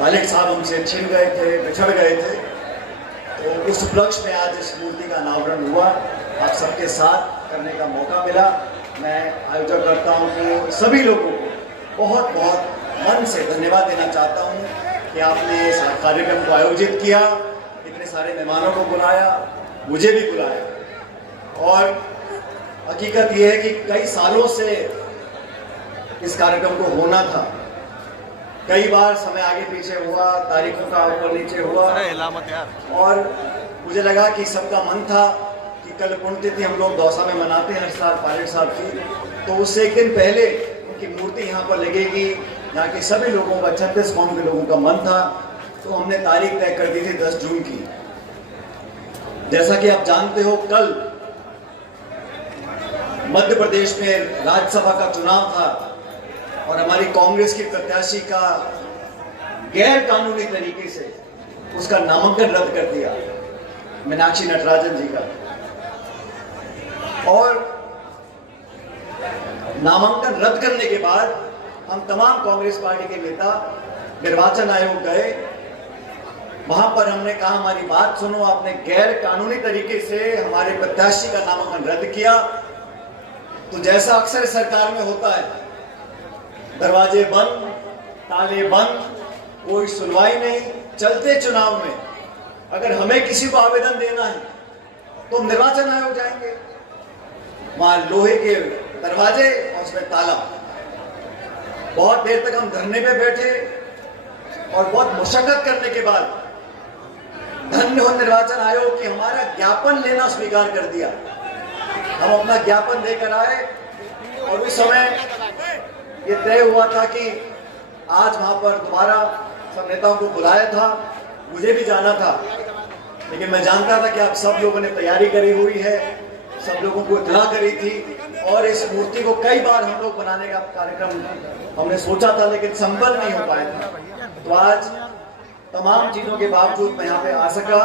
Pilot साहब हमसे छिन गए थे, बिछड़ गए थे, तो उस उपलक्ष्य में आज इस मूर्ति का अनावरण हुआ। आप सबके साथ करने का मौका मिला। मैं आयोजन करता हूँ कि सभी लोगों को बहुत बहुत मन से धन्यवाद देना चाहता हूँ कि आपने इस कार्यक्रम को आयोजित किया, इतने सारे मेहमानों को बुलाया, मुझे भी बुलाया। और हकीकत यह है कि कई सालों से इस कार्यक्रम को होना था। कई बार समय आगे पीछे हुआ, तारीखों का ऊपर नीचे हुआ, और मुझे लगा कि सबका मन था कि कल पुण्यतिथि हम लोग दौसा में मनाते हैं हर साल पायलट साहब की, तो उससे एक दिन पहले उनकी मूर्ति यहाँ पर लगेगी। यहाँ के सभी लोगों का, 36 कौम के लोगों का मन था, तो हमने तारीख तय कर दी थी 10 जून की। जैसा कि आप जानते हो, कल मध्य प्रदेश में राज्यसभा का चुनाव था और हमारी कांग्रेस की प्रत्याशी का गैर कानूनी तरीके से उसका नामांकन रद्द कर दिया, मीनाक्षी नटराजन जी का। और नामांकन रद्द करने के बाद हम तमाम कांग्रेस पार्टी के नेता निर्वाचन आयोग गए। वहां पर हमने कहा हमारी बात सुनो, आपने गैर कानूनी तरीके से हमारे प्रत्याशी का नामांकन रद्द किया। तो जैसा अक्सर सरकार में होता है, दरवाजे बंद, ताले बंद, कोई सुनवाई नहीं। चलते चुनाव में अगर हमें किसी को आवेदन देना है तो हम निर्वाचन आयोग जाएंगे, वहां लोहे के दरवाजे और उसमें ताला। बहुत देर तक हम धरने पे बैठे और बहुत मुशक्कत करने के बाद धन्य हो निर्वाचन आयोग कि हमारा ज्ञापन लेना स्वीकार कर दिया। हम अपना ज्ञापन देकर आए और उस समय ये तय हुआ था कि आज वहां पर दोबारा सब नेताओं को बुलाया था, मुझे भी जाना था, लेकिन मैं जानता था कि आप सब लोगों ने तैयारी करी हुई है, सब लोगों को इत्तला करी थी। और इस मूर्ति को कई बार हम लोग बनाने का कार्यक्रम हमने सोचा था, लेकिन संभव नहीं हो पाया था। तो आज तमाम चीजों के बावजूद मैं यहाँ पे आ सका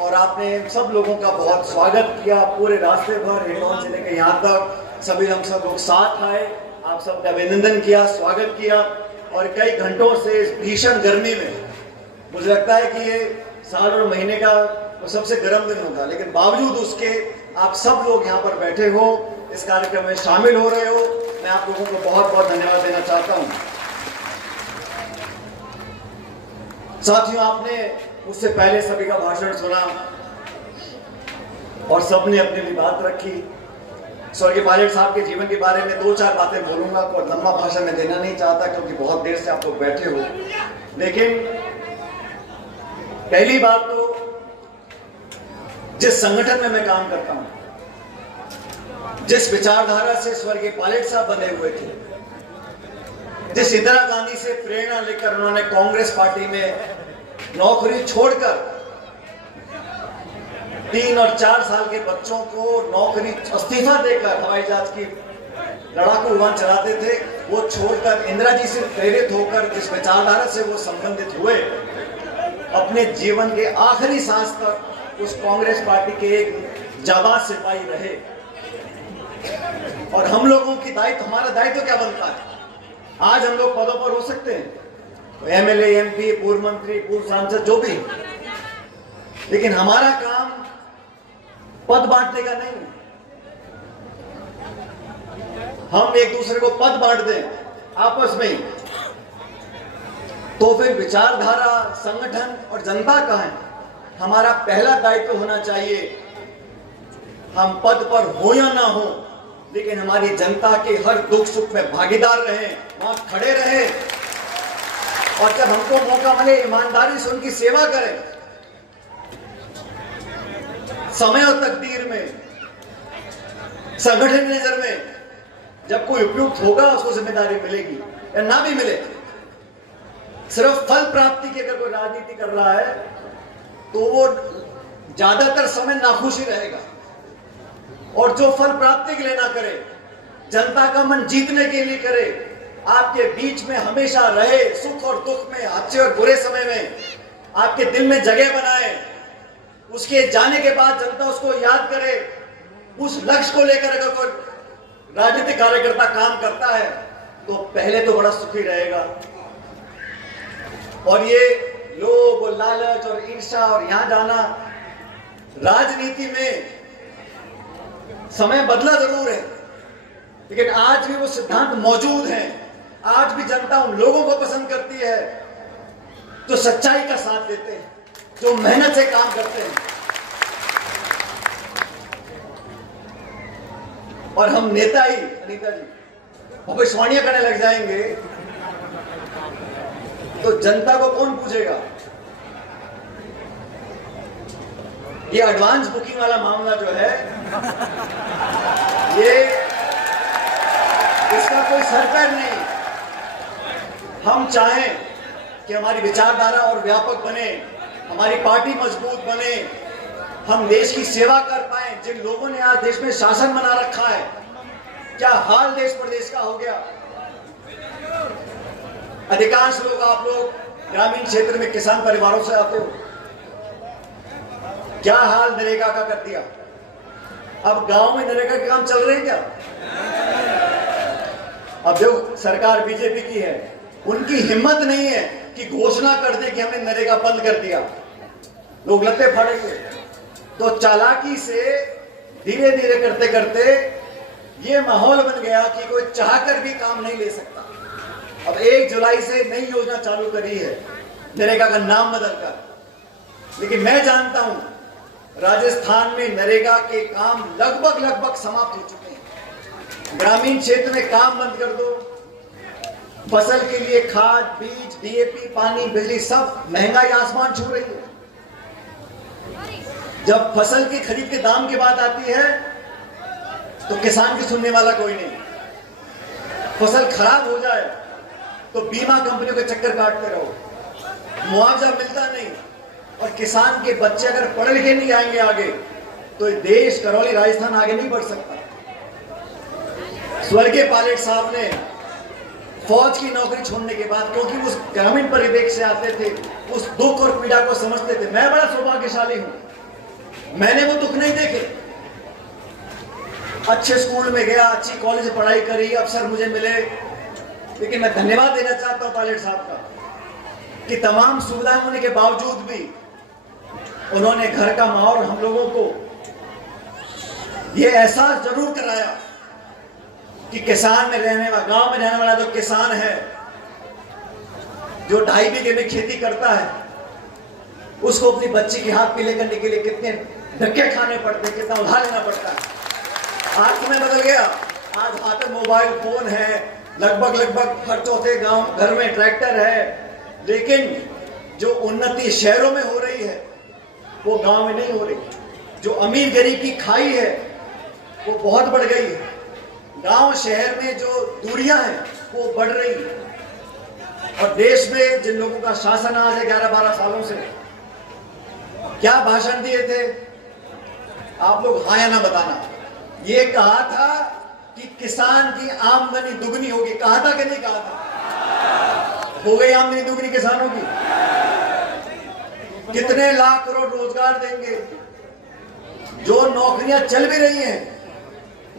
और आपने सब लोगों का बहुत स्वागत किया। पूरे रास्ते भर हिंडौन से लेकर यहाँ तक सभी हम सब लोग साथ आए, आप सबने अभिनंदन किया, स्वागत किया। और कई घंटों से इस भीषण गर्मी में, मुझे लगता है कि ये साल और महीने का वो सबसे गर्म दिन होता, लेकिन बावजूद उसके आप सब लोग यहाँ पर बैठे हो, इस कार्यक्रम में शामिल हो रहे हो। मैं आप लोगों को बहुत बहुत धन्यवाद देना चाहता हूँ। साथियों, आपने मुझसे पहले सभी का भाषण सुना और सबने अपनी भी बात रखी। स्वर्गीय पायलट साहब के जीवन के बारे में 2-4 बातें बोलूंगा, और लंबा भाषण में देना नहीं चाहता क्योंकि बहुत देर से आप लोग बैठे हो। लेकिन पहली बात तो, जिस संगठन में मैं काम करता हूं, जिस विचारधारा से स्वर्गीय पायलट साहब बने हुए थे, जिस इंदिरा गांधी से प्रेरणा लेकर उन्होंने कांग्रेस पार्टी में नौकरी छोड़कर 3 और 4 साल के बच्चों को नौकरी इस्तीफा देकर हवाई जहाज की लड़ाकू विमान चलाते थे, वो छोड़कर इंदिरा जी से प्रेरित होकर जिस विचारधारा से वो संबंधित हुए, अपने जीवन के आखिरी सांस तक उस कांग्रेस पार्टी के एक जाबाज सिपाही रहे। और हम लोगों की दायित्व, हमारा दायित्व क्या बनता है? आज हम लोग पदों पर हो सकते हैं, तो एमएलए, एमपी, पूर्व मंत्री, पूर्व सांसद, जो भी, लेकिन हमारा काम पद बांटने का नहीं। हम एक दूसरे को पद बांट दें आपस में ही, तो फिर विचारधारा, संगठन और जनता का है। हमारा पहला दायित्व होना चाहिए, हम पद पर हो या ना हो, लेकिन हमारी जनता के हर दुख सुख में भागीदार रहें, वहां खड़े रहें, और जब हमको मौका मिले ईमानदारी से उनकी सेवा करें। समय और तकदीर में, संगठन की नजर में, जब कोई उपयुक्त होगा उसको जिम्मेदारी मिलेगी या ना भी मिले। सिर्फ फल प्राप्ति की अगर कोई राजनीति कर रहा है तो वो ज्यादातर समय नाखुशी रहेगा, और जो फल प्राप्ति के लिए ना करे, जनता का मन जीतने के लिए करे, आपके बीच में हमेशा रहे, सुख और दुख में, अच्छे और बुरे समय में आपके दिल में जगह बनाए, उसके जाने के बाद जनता उसको याद करे। उस लक्ष्य को लेकर अगर कोई राजनीतिक कार्यकर्ता काम करता है तो पहले तो बड़ा सुखी रहेगा। और ये लोभ और लालच और ईर्ष्या और यहां जाना, राजनीति में समय बदला जरूर है, लेकिन आज भी वो सिद्धांत मौजूद हैं। आज भी जनता उन लोगों को पसंद करती है जो सच्चाई का साथ देते हैं, जो मेहनत से काम करते हैं। और हम नेता ही, अनीता जी, भविष्यवाणियां करने लग जाएंगे तो जनता को कौन पूछेगा? ये एडवांस बुकिंग वाला मामला जो है, ये इसका कोई सरकार नहीं। हम चाहें कि हमारी विचारधारा और व्यापक बने, हमारी पार्टी मजबूत बने, हम देश की सेवा कर पाए। जिन लोगों ने आज देश में शासन बना रखा है, क्या हाल देश प्रदेश का हो गया। अधिकांश लोग, आप लोग ग्रामीण क्षेत्र में किसान परिवारों से आते हो, क्या हाल नरेगा का कर दिया। अब गांव में नरेगा के काम चल रहे हैं क्या? अब जो सरकार बीजेपी की है, उनकी हिम्मत नहीं है कि घोषणा कर दे कि हमने नरेगा बंद कर दिया, लोग लत्ते फाड़ेंगे। तो चालाकी से धीरे धीरे करते करते ये माहौल बन गया कि कोई चाहकर भी काम नहीं ले सकता। अब 1 जुलाई से नई योजना चालू करी है, नरेगा का नाम बदलकर। लेकिन मैं जानता हूं राजस्थान में नरेगा के काम लगभग समाप्त हो चुके हैं। ग्रामीण क्षेत्र में काम बंद कर दो, फसल के लिए खाद, बीज, डीएपी, पानी, बिजली, सब महंगाई आसमान छू रही है। जब फसल की खरीद के दाम की बात आती है तो किसान की सुनने वाला कोई नहीं। फसल खराब हो जाए तो बीमा कंपनियों के चक्कर काटते रहो, मुआवजा मिलता नहीं। और किसान के बच्चे अगर पढ़ लिखे नहीं आएंगे आगे तो देश, करौली, राजस्थान आगे नहीं बढ़ सकता। स्वर्गीय पायलट साहब ने फौज की नौकरी छोड़ने के बाद, क्योंकि उस ग्रामीण परिवेश से आते थे, उस दुख और पीड़ा को समझते थे। मैं बड़ा सौभाग्यशाली हूं, मैंने वो दुख नहीं देखे। अच्छे स्कूल में गया, अच्छी कॉलेज में पढ़ाई करी, अफसर मुझे मिले। लेकिन मैं धन्यवाद देना चाहता हूं पायलट साहब का कि तमाम सुविधाएं होने के बावजूद भी उन्होंने घर का माहौल हम लोगों को यह एहसास जरूर कराया कि किसान में रहने वाला, गांव में रहने वाला जो किसान है, जो 2.5 बीघे में खेती करता है, उसको अपनी बच्ची के हाथ पीले करने के लिए कितने धक्के खाने पड़ते हैं, कितना उधार लेना पड़ता है। आज समय बदल गया, आज हाथ में मोबाइल फोन है, लगभग हर चौथे गांव घर में ट्रैक्टर है। लेकिन जो उन्नति शहरों में हो रही है वो गांव में नहीं हो रही। जो अमीर गरीब की खाई है वो बहुत बढ़ गई है। गांव शहर में जो दूरियां हैं वो बढ़ रही है। और देश में जिन लोगों का शासन आज है 11-12 सालों से, क्या भाषण दिए थे आप लोग? हाँ या ना बताना। ये कहा था कि किसान की आमदनी दुगनी होगी, कहा था कि नहीं कहा था? हो गई आमदनी दुगनी किसानों की। कितने लाख करोड़ रोजगार देंगे। जो नौकरियां चल भी रही हैं,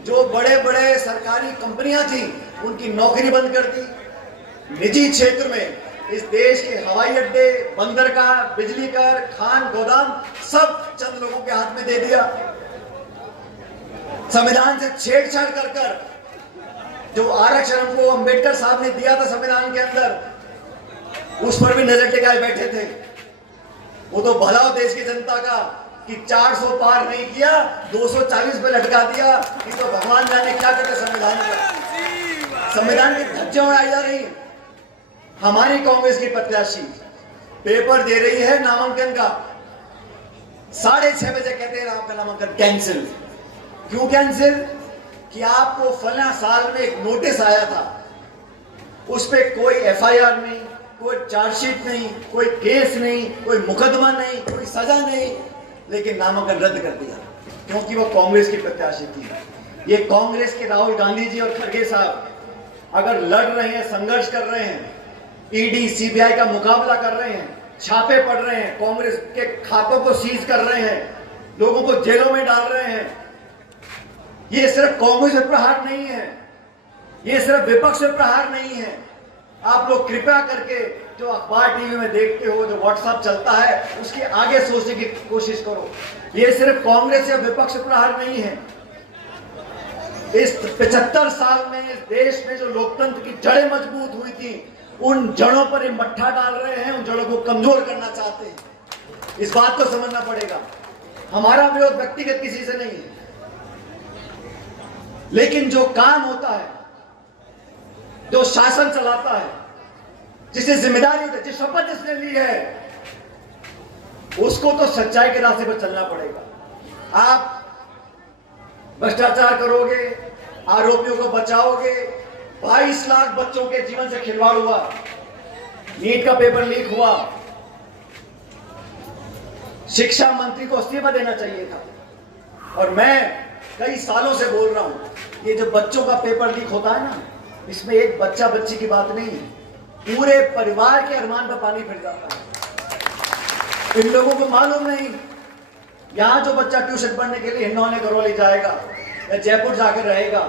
जो बड़े बड़े सरकारी कंपनियां थी उनकी नौकरी बंद कर दी। निजी क्षेत्र में इस देश के हवाई अड्डे, बंदरगाह, बिजली घर, खान, गोदाम सब चंद लोगों के हाथ में दे दिया। संविधान से छेड़छाड़ कर कर जो आरक्षण हमको अंबेडकर साहब ने दिया था संविधान के अंदर, उस पर भी नजर टिकाए बैठे थे। वो तो भला हो देश की जनता का कि 400 पार नहीं किया, 240 पे लटका दिया। ये तो भगवान जाने क्या करते संविधान का। संविधान की धज्जियां उड़ाई जा रही है। हमारी कांग्रेस की प्रत्याशी पेपर दे रही है नामांकन का, 6:30 बजे कहते हैं आपका नामांकन कैंसिल। क्यों कैंसिल? कि आपको फला साल में एक नोटिस आया था, उस पे कोई एफआईआर नहीं, कोई चार्जशीट नहीं, कोई केस नहीं, कोई मुकदमा नहीं, कोई सजा नहीं, लेकिन नामांकन रद्द कर दिया क्योंकि वो कांग्रेस की प्रत्याशी थी। ये कांग्रेस के राहुल गांधी जी और खड़गे साहब अगर लड़ रहे हैं, संघर्ष कर रहे हैं, ईडी सीबीआई का मुकाबला कर रहे हैं, छापे पड़ रहे हैं, कांग्रेस के खातों को सीज कर रहे हैं, लोगों को जेलों में डाल रहे हैं, ये सिर्फ कांग्रेस पर प्रहार नहीं है, ये सिर्फ विपक्ष पर प्रहार नहीं है, आप लोग कृपया करके जो अखबार टीवी में देखते हो, जो व्हाट्सएप चलता है, उसके आगे सोचने की कोशिश करो। ये सिर्फ कांग्रेस या विपक्ष प्रहार नहीं है। इस 75 साल में इस देश में जो लोकतंत्र की जड़ें मजबूत हुई थी, उन जड़ों पर ये मट्ठा डाल रहे हैं, उन जड़ों को कमजोर करना चाहते हैं। इस बात को समझना पड़ेगा। हमारा विरोध व्यक्तिगत किसी से नहीं है, लेकिन जो काम होता है, जो शासन चलाता है, जिसे जिम्मेदारी होती है, जिस शपथ जिसने ली है, उसको तो सच्चाई के रास्ते पर चलना पड़ेगा। आप भ्रष्टाचार करोगे, आरोपियों को बचाओगे। 22 लाख बच्चों के जीवन से खिलवाड़ हुआ, नीट का पेपर लीक हुआ, शिक्षा मंत्री को इस्तीफा देना चाहिए था। और मैं कई सालों से बोल रहा हूं, ये जो बच्चों का पेपर लीक होता है ना, इसमें एक बच्चा बच्ची की बात नहीं है, पूरे परिवार के अरमान पर पानी फिर जाता है। इन लोगों को मालूम नहीं, यहां जो बच्चा ट्यूशन पढ़ने के लिए हिंडौने करौली जाएगा या जयपुर जाकर रहेगा,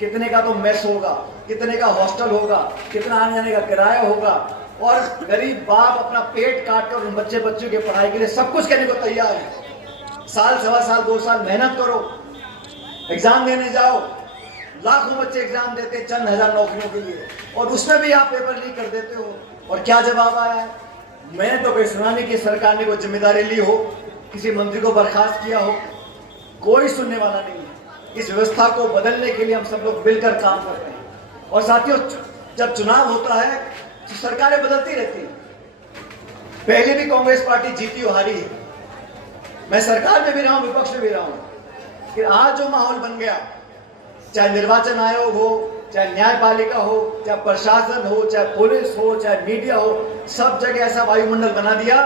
कितने का तो मेस होगा, कितने का हॉस्टल होगा, कितना आने जाने का किराया होगा, और गरीब बाप अपना पेट काट कर उन बच्चे बच्चों की पढ़ाई के लिए सब कुछ करने को तैयार है। साल, सवा साल, 2 साल मेहनत करो, एग्जाम देने जाओ। लाखों बच्चे एग्जाम देते हैं चंद हजार नौकरियों के लिए, और उसमें भी आप पेपर लीक कर देते हो। और क्या जवाब आया है? मैंने तो कोई सुना नहीं कि सरकार ने कोई जिम्मेदारी ली हो, किसी मंत्री को बर्खास्त किया हो। कोई सुनने वाला नहीं है। इस व्यवस्था को बदलने के लिए हम सब लोग मिलकर काम कर रहे हैं। और साथियों, जब चुनाव होता है तो सरकारें बदलती रहती हैं। पहले भी कांग्रेस पार्टी जीती और हारी है, मैं सरकार में भी रहा हूं, विपक्ष में भी रहा हूं। कि आज जो माहौल बन गया, चाहे निर्वाचन आयोग हो, चाहे न्यायपालिका हो, चाहे प्रशासन हो, चाहे पुलिस हो, चाहे मीडिया हो, सब जगह ऐसा वायुमंडल बना दिया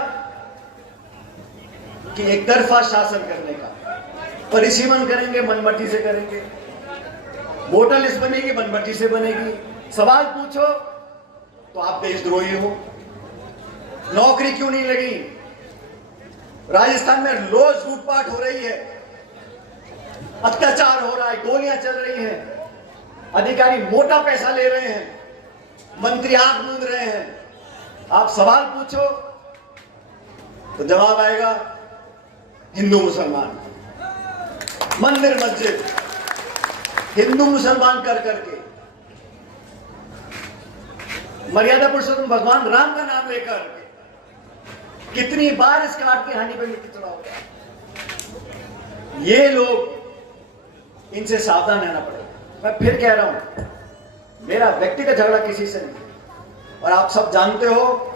कि एक तरफा शासन करने का। परिसीमन करेंगे, मनमर्जी से करेंगे, वोटर लिस्ट बनेगी, मनमर्जी से बनेगी। सवाल पूछो तो आप देशद्रोही हो। नौकरी क्यों नहीं लगी? राजस्थान में रोज लूटपाट हो रही है, अत्याचार हो रहा है, गोलियां चल रही हैं, अधिकारी मोटा पैसा ले रहे हैं, मंत्री आंख मूंद रहे हैं। आप सवाल पूछो तो जवाब आएगा हिंदू मुसलमान, मंदिर मस्जिद, हिंदू मुसलमान कर करके, मर्यादा पुरुषोत्तम भगवान राम का नाम लेकर कितनी बार इस काट की हानि पर मिट्टी चढ़ा होगा। ये लोग, इनसे सावधान रहना पड़ेगा। मैं फिर कह रहा हूं, मेरा व्यक्तिगत झगड़ा किसी से नहीं, और आप सब जानते हो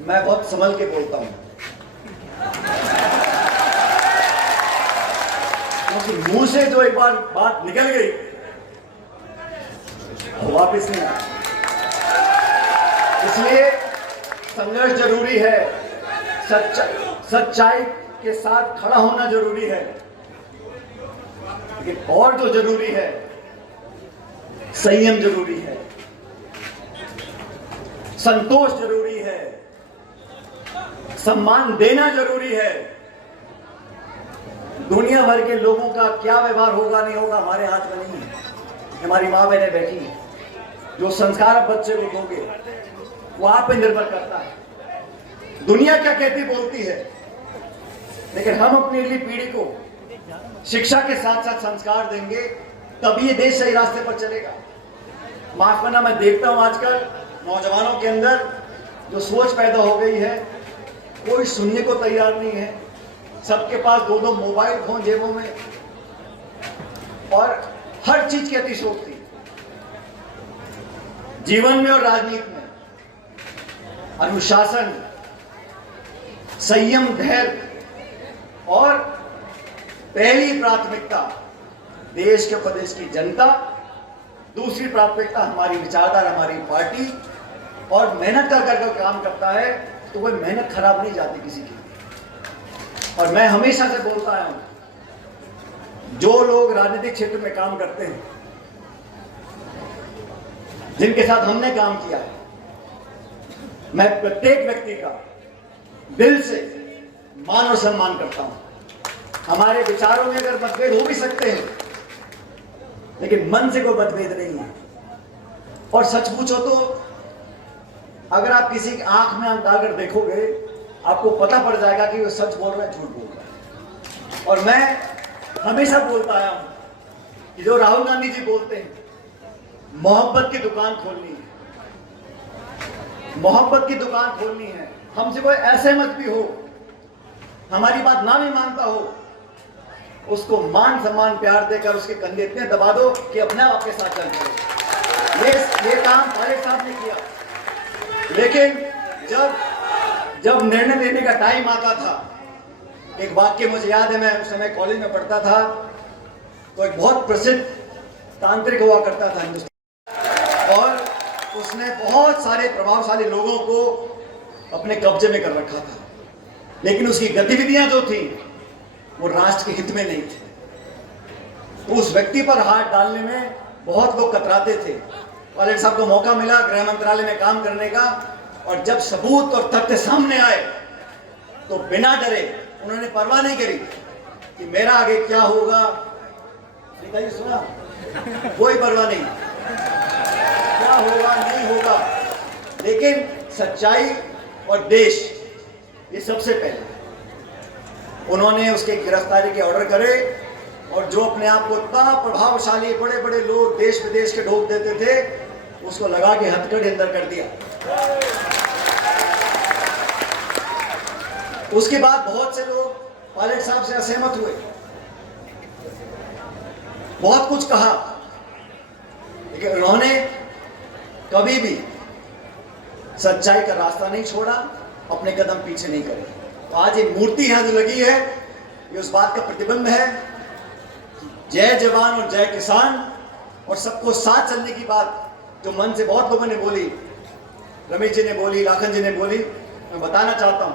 मैं बहुत संभल के बोलता हूं, क्योंकि मुंह से जो एक बार बात निकल गई वो वापस नहीं आती। इसलिए संघर्ष जरूरी है, सच्चाई के साथ खड़ा होना जरूरी है, लेकिन और जो जरूरी है, संयम जरूरी है, संतोष जरूरी है, सम्मान देना जरूरी है। दुनिया भर के लोगों का क्या व्यवहार होगा नहीं होगा हमारे हाथ में नहीं है। हमारी माँ बहनें बैठी हैं, जो संस्कार आप बच्चे को दोगे वो आप पे निर्भर करता है। दुनिया क्या कहती बोलती है, लेकिन हम अपनी अगली पीढ़ी को शिक्षा के साथ साथ संस्कार देंगे, तभी ये देश सही रास्ते पर चलेगा। माफ करना, मैं देखता हूं आजकल नौजवानों के अंदर जो सोच पैदा हो गई है, कोई सुनने को तैयार नहीं है। सबके पास 2-2 मोबाइल फोन जेबों में, और हर चीज की अतिशयोक्ति जीवन में और राजनीति में। अनुशासन, संयम, धैर्य, और पहली प्राथमिकता देश के प्रदेश की जनता, दूसरी प्राथमिकता हमारी विचारधारा, हमारी पार्टी। और मेहनत कर कर काम करता है तो वह मेहनत खराब नहीं जाती किसी की। और मैं हमेशा से बोलता आया हूं, जो लोग राजनीतिक क्षेत्र में काम करते हैं, जिनके साथ हमने काम किया है, मैं प्रत्येक व्यक्ति का दिल से मान और सम्मान करता हूं। हमारे विचारों में अगर मतभेद हो भी सकते हैं, लेकिन मन से कोई मतभेद नहीं है। और सच पूछो तो अगर आप किसी की आंख में आंख डालकर देखोगे, आपको पता पड़ जाएगा कि वो सच बोल रहा है, झूठ बोल रहा है। और मैं हमेशा बोलता आया हूं कि जो राहुल गांधी जी बोलते हैं, मोहब्बत की दुकान खोलनी है, मोहब्बत की दुकान खोलनी है। हमसे कोई ऐसे मत भी हो, हमारी बात ना भी मानता हो, उसको मान सम्मान प्यार देकर उसके कंधे इतने दबा दो कि अपने आप के साथ चल पड़े। ये काम पायलट साहब ने किया। लेकिन जब निर्णय लेने का टाइम आता था, एक वाक्य मुझे याद है, मैं उस समय कॉलेज में पढ़ता था, तो एक बहुत प्रसिद्ध तांत्रिक हुआ करता था हिंदुस्तान, और उसने बहुत सारे प्रभावशाली लोगों को अपने कब्जे में कर रखा था, लेकिन उसकी गतिविधियां जो थी वो राष्ट्र के हित में नहीं थी। उस व्यक्ति पर हाथ डालने में बहुत लोग कतराते थे। पायलट साहब को मौका मिला गृह मंत्रालय में काम करने का, और जब सबूत और तथ्य सामने आए तो बिना डरे उन्होंने परवाह नहीं करी कि मेरा आगे क्या होगा। नेताजी सुना, कोई परवाह नहीं, क्या होगा नहीं होगा, लेकिन सच्चाई और देश ये सबसे पहले। उन्होंने उसके गिरफ्तारी के ऑर्डर करे, और जो अपने आप को इतना प्रभावशाली बड़े बड़े लोग देश विदेश के ढोक देते थे, उसको लगा के हथकड़ी अंदर कर दिया। उसके बाद बहुत से लोग पायलट साहब से असहमत हुए, बहुत कुछ कहा, लेकिन उन्होंने कभी भी सच्चाई का रास्ता नहीं छोड़ा, अपने कदम पीछे नहीं करे। तो आज ये मूर्ति यहां जो लगी है, ये उस बात का प्रतिबिंब है, जय जवान और जय किसान, और सबको साथ चलने की बात जो मन से बहुत लोगों ने बोली, रमेश जी ने बोली, लाखन जी ने बोली, मैं बताना चाहता हूं,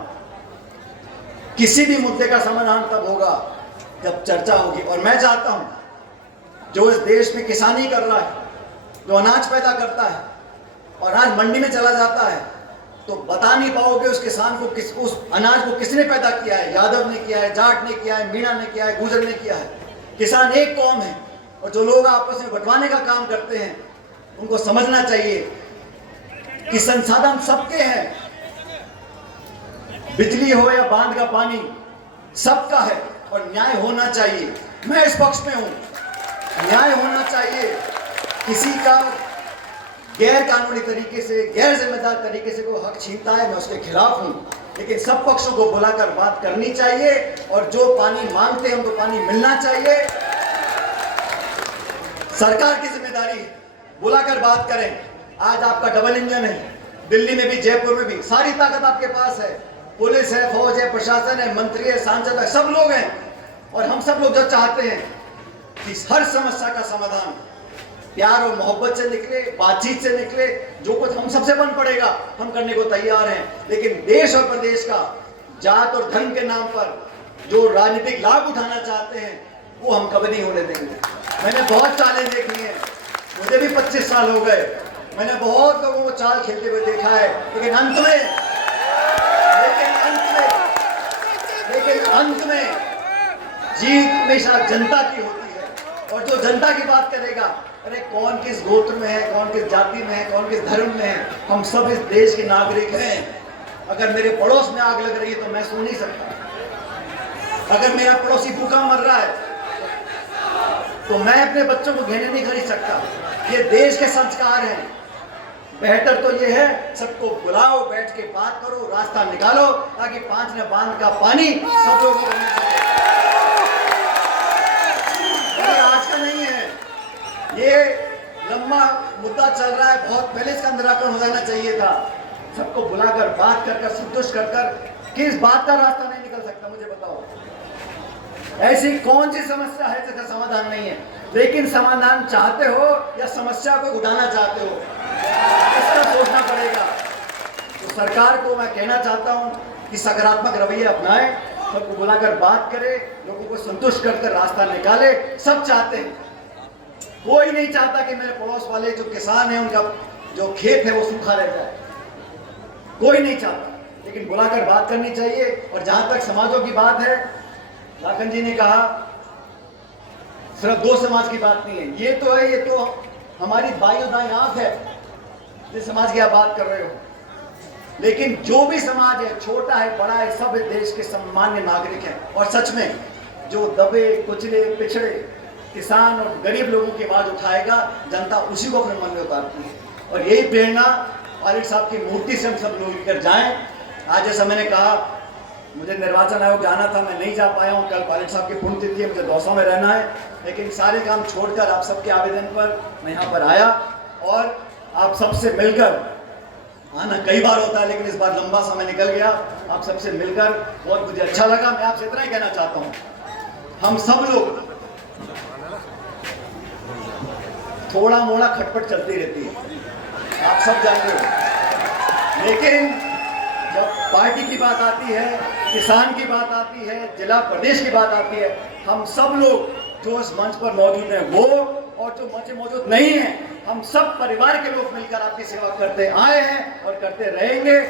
किसी भी मुद्दे का समाधान तब होगा जब चर्चा होगी। और मैं चाहता हूं जो इस देश में किसानी कर रहा है, जो अनाज पैदा करता है और अनाज मंडी में चला जाता है, तो बता नहीं पाओगे उस किसान को, उस अनाज को किसने पैदा किया है। यादव ने किया है, जाट ने किया है, मीणा ने किया है, गुर्जर ने किया है। किसान एक कौम है, और जो लोग आपस में बंटवाने का काम करते हैं, उनको समझना चाहिए कि संसाधन सबके हैं। बिजली हो या बांध का पानी, सबका है, और न्याय होना चाहिए। मैं इस पक्ष में हूं, न्याय होना चाहिए। किसी का गैर कानूनी तरीके से, गैर जिम्मेदार तरीके से कोई हक छीनता है, मैं उसके खिलाफ हूं, लेकिन सब पक्षों को बुलाकर बात करनी चाहिए, और जो पानी मांगते हैं उनको पानी मिलना चाहिए। सरकार की जिम्मेदारी है, बुलाकर बात करें। आज आपका डबल इंजन है, दिल्ली में भी जयपुर में भी, सारी ताकत आपके पास है, पुलिस है, फौज है, प्रशासन है, मंत्री है, सांसद है, सब लोग हैं। और हम सब लोग जो चाहते हैं कि हर समस्या का समाधान प्यार और मोहब्बत से निकले, बातचीत से निकले। जो कुछ हम सबसे बन पड़ेगा हम करने को तैयार हैं, लेकिन देश और प्रदेश का जात और धर्म के नाम पर जो राजनीतिक लाभ उठाना चाहते हैं, वो हम कभी नहीं होने देंगे। मैंने बहुत चालें देखी हैं, मुझे भी 25 साल हो गए, मैंने बहुत लोगों को चाल खेलते हुए देखा है, लेकिन अंत में जीत हमेशा जनता की होती है। और जो जनता की बात करेगा, अरे कौन किस गोत्र में है, कौन किस जाति में है, कौन किस धर्म में है, हम सब इस देश के नागरिक हैं। अगर मेरे पड़ोस में आग लग रही है तो मैं सो नहीं सकता, अगर मेरा पड़ोसी भूखा मर रहा है तो मैं अपने बच्चों को गहने नहीं खरीद सकता। ये देश के संस्कार हैं। बेहतर तो ये है, सबको बुलाओ, बैठ के बात करो, रास्ता निकालो, ताकि 5 न बांध का पानी सब लोगों को मिल सके। आज का नहीं है, ये लंबा मुद्दा चल रहा है, बहुत पहले इसका निराकरण हो जाना चाहिए था। सबको बुलाकर बात कर संतुष्ट कर किस बात का रास्ता नहीं निकल सकता, मुझे बताओ। ऐसी कौन सी समस्या है जिसका समाधान नहीं है? लेकिन समाधान चाहते हो या समस्या को उठाना चाहते हो, इसका सोचना पड़ेगा। तो सरकार को मैं कहना चाहता हूं कि सकारात्मक रवैया अपनाए, सबको बुलाकर बात करे, लोगों को संतुष्ट कर रास्ता निकाले। सब चाहते हैं, कोई नहीं चाहता कि मेरे पड़ोस वाले जो किसान हैं उनका जो खेत है वो सूखा रह जाए, कोई नहीं चाहता। लेकिन बुलाकर बात करनी चाहिए। और जहां तक समाजों की बात है, लाखन जी ने कहा सिर्फ 2 समाज की बात नहीं है, ये तो है, ये तो हमारी बाईं दाईं आंख है जिस समाज की आप बात कर रहे हो। लेकिन जो भी समाज है, छोटा है बड़ा है, सब देश के सम्मान्य नागरिक हैं। और सच में जो दबे कुचले पिछड़े किसान और गरीब लोगों की आवाज उठाएगा, जनता उसी को अपने मन में उतारती है। और यही प्रेरणा पायलट साहब की मूर्ति से हम सब लोग लेकर जाएं। आज जैसा मैंने कहा, मुझे निर्वाचन आयोग जाना था, मैं नहीं जा पाया हूँ। कल पायलट साहब की पुण्यतिथि है, मुझे दौसा में रहना है, लेकिन सारे काम छोड़कर आप सबके आवेदन पर मैं यहाँ पर आया और आप सबसे मिलकर आना कई बार होता है, लेकिन इस बार लंबा समय निकल गया। आप सबसे मिलकर बहुत मुझे अच्छा लगा। मैं आपसे इतना ही कहना चाहता हूँ, हम सब लोग थोड़ा मोड़ा खटपट चलती रहती है, आप सब जानते हो, लेकिन जब पार्टी की बात आती है, किसान की बात आती है, जिला प्रदेश की बात आती है, हम सब लोग जो इस मंच पर मौजूद हैं वो और जो मंच मौजूद नहीं है, हम सब परिवार के लोग मिलकर आपकी सेवा करते आए हैं और करते रहेंगे।